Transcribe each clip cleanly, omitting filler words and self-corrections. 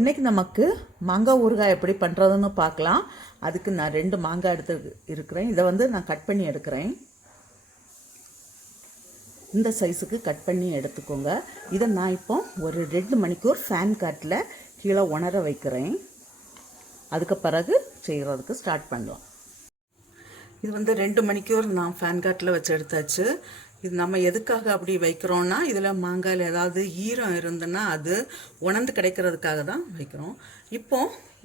இன்றைக்கி நமக்கு மாங்காய் ஊறுகாய் எப்படி பண்ணுறதுன்னு பார்க்கலாம். அதுக்கு நான் 2 மாங்காய் எடுத்து இருக்கிறேன். இதை நான் கட் பண்ணி எடுக்கிறேன். இந்த சைஸுக்கு கட் பண்ணி எடுத்துக்கோங்க. இதை நான் இப்போ ஒரு 2 மணிக்கூர் ஃபேன் காட்டில் கீழே உணர வைக்கிறேன். அதுக்கு பிறகு செய்கிறதுக்கு ஸ்டார்ட் பண்ணலாம். இது 2 மணிக்கூர் நான் ஃபேன் காட்டில் வச்சு எடுத்தாச்சு. இது நம்ம எதுக்காக அப்படி வைக்கிறோன்னா, இதில் மாங்காயில் ஏதாவது ஈரம் இருந்துன்னா அது உணர்ந்து கிடைக்கிறதுக்காக தான் வைக்கிறோம். இப்போ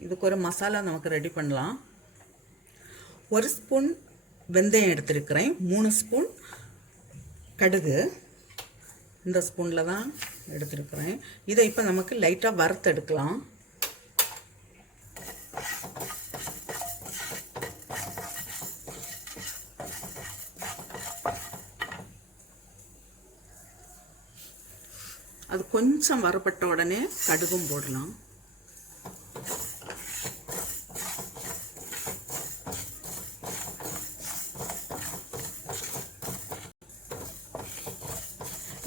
இதுக்கு ஒரு மசாலா நமக்கு ரெடி பண்ணலாம். 1 ஸ்பூன் வெந்தயம் எடுத்துருக்கிறேன், 3 ஸ்பூன் கடுகு இந்த ஸ்பூனில் தான் எடுத்துருக்கிறேன். இதை இப்போ நமக்கு லைட்டாக வறுத்து எடுக்கலாம். அது கொஞ்சம் வறுபட்ட உடனே கடுகும் போடலாம்.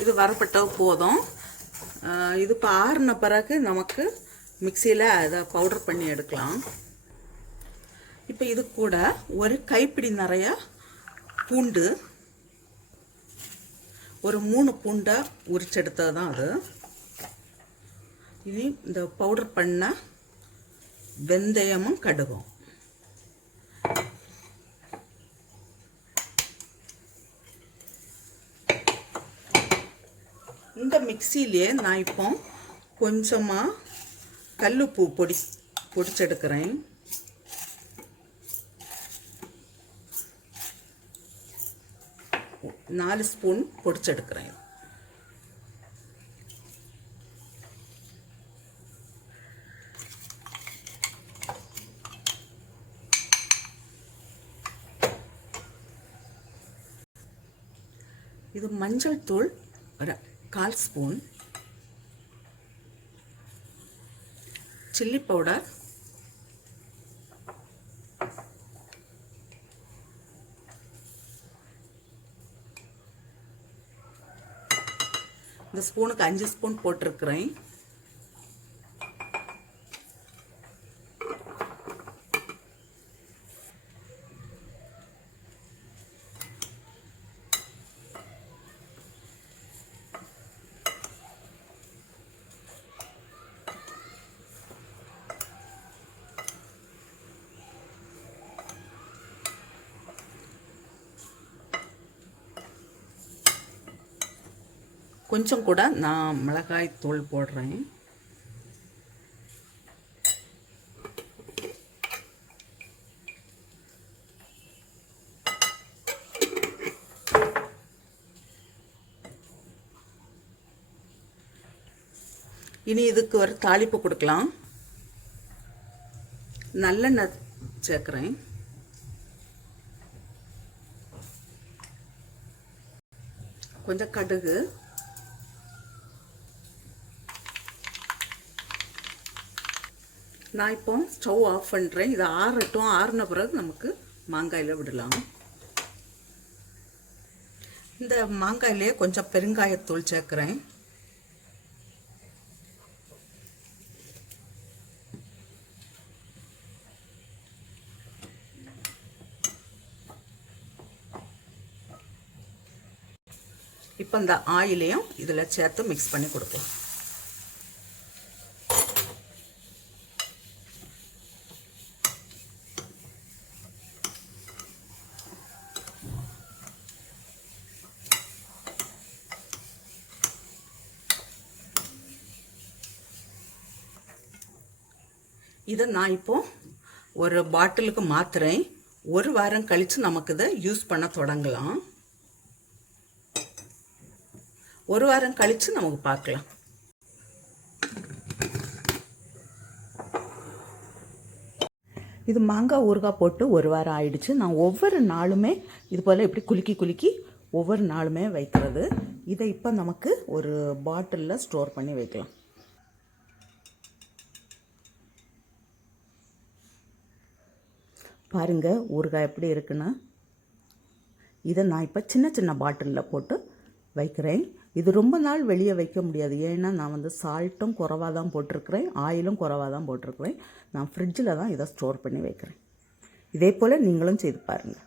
இது வறுபட்ட போதும். இது இப்போ ஆறின பிறகு நமக்கு மிக்சியில் அதை பவுடர் பண்ணி எடுக்கலாம். இப்போ இது கூட ஒரு கைப்பிடி நிறைய பூண்டு, ஒரு 3 பூண்டை உரிச்செடுத்தது தான் அது. இனி இந்த பவுடர் பண்ண வெந்தயமும் கடுகும் இந்த மிக்சியிலே நான் இப்போ கொஞ்சமாக கல்லுப்பு பொடிச்செடுக்கிறேன். நாலு ஸ்பூன் பொடிச்செடுக்கிறேன். இது மஞ்சள் தூள் ஒரு 1/4 ஸ்பூன், சில்லி பவுடர் இந்த ஸ்பூனுக்கு 5 ஸ்பூன் போட்டிருக்கிறேன். கொஞ்சம் கூட நான் மிளகாய் தூள் போடுறேன். இனி இதுக்கு ஒரு தாளிப்பு கொடுக்கலாம். நல்லெண்ணெய் சேர்க்குறேன். கொஞ்சம் கடுகு, நான் இப்போ ஸ்டவ் ஆஃப் பண்ணுறேன். இதை ஆறட்டும். ஆறின பிறகு நமக்கு மாங்காயில் விடலாம். இந்த மாங்காயிலே கொஞ்சம் பெருங்காயத்தூள் சேர்க்குறேன். இப்போ இந்த ஆயிலையும் இதில் சேர்த்து மிக்ஸ் பண்ணி கொடுக்கலாம். இதை நான் இப்போ ஒரு பாட்டிலுக்கு மாற்றுறேன். 1 வாரம் கழித்து நமக்கு இதை யூஸ் பண்ண தொடங்கலாம். 1 வாரம் கழித்து நமக்கு பார்க்கலாம். இது மாங்காய் ஊறுகாய் போட்டு 1 வாரம் ஆயிடுச்சு. நான் ஒவ்வொரு நாளுமே இது போல் இப்படி குலுக்கி ஒவ்வொரு நாளுமே வைக்கிறது. இதை இப்போ நமக்கு ஒரு பாட்டிலில் ஸ்டோர் பண்ணி வைக்கலாம். பாருங்கள் ஊறுகாய் எப்படி இருக்குன்னு. இதை நான் இப்போ சின்ன பாட்டிலில் போட்டு வைக்கிறேன். இது ரொம்ப நாள் வெளியே வைக்க முடியாது, ஏன்னா நான் வந்து சால்ட்டும் குறைவாக தான் போட்டிருக்கிறேன், ஆயிலும் குறைவாக தான் போட்டிருக்கிறேன். நான் ஃப்ரிட்ஜில் தான் இதை ஸ்டோர் பண்ணி வைக்கிறேன். இதே போல் நீங்களும் செய்து பாருங்கள்.